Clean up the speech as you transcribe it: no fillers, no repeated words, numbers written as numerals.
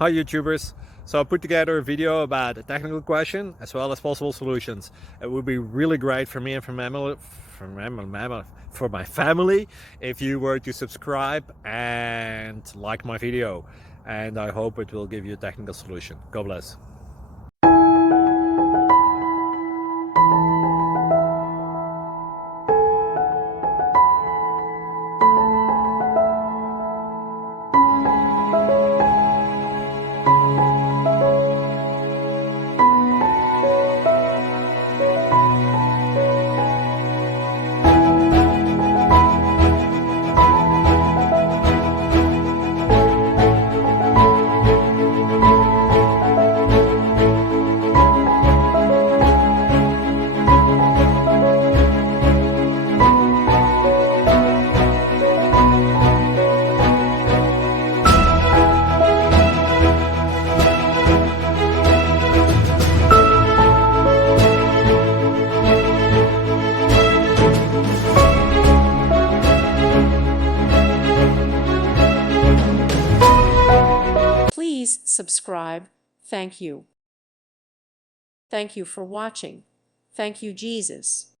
Hi YouTubers! So I put together a video about a technical question as well as possible solutions. It would be really great for me and for my family if you were to subscribe and like my video, and I hope it will give you a technical solution. God bless. Please subscribe. Thank you. Thank you for watching. Thank you, Jesus.